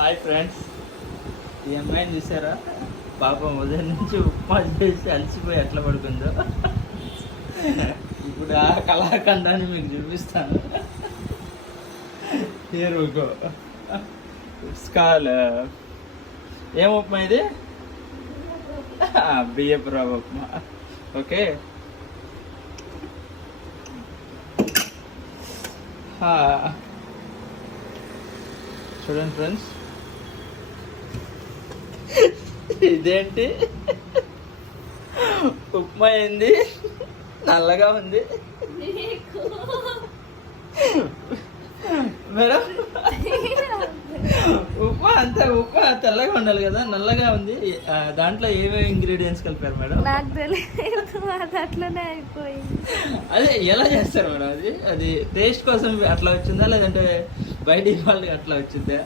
Hi friends, ఈ అమ్మాయిని చూసారా? పాపం ఉదయం నుంచి ఉప్మా చేసి అలసిపోయి ఎట్లా పడుకుందో. ఇప్పుడు ఆ కళాఖండాన్ని మీకు చూపిస్తాను. Here we go. It's call ఏం ఉప్మా ఇది? బియ్యపు రవ్వ ఉప్మా. ఓకే, చూడండి ఫ్రెండ్స్, ఇదేంటి ఉప్మా ఏంది నల్లగా ఉంది మేడం? ఉప్మా తెల్లగా ఉండాలి కదా, నల్లగా ఉంది. దాంట్లో ఏమేమి ఇంగ్రీడియంట్స్ కలిపారు మేడం? నాకు తెలియదు, అది అట్లనే అయిపోయింది. అదే ఎలా చేస్తారు మేడం? అది టేస్ట్ కోసం అట్లా వచ్చిందా, లేదంటే బయట వాళ్ళకి అట్లా వచ్చిందా?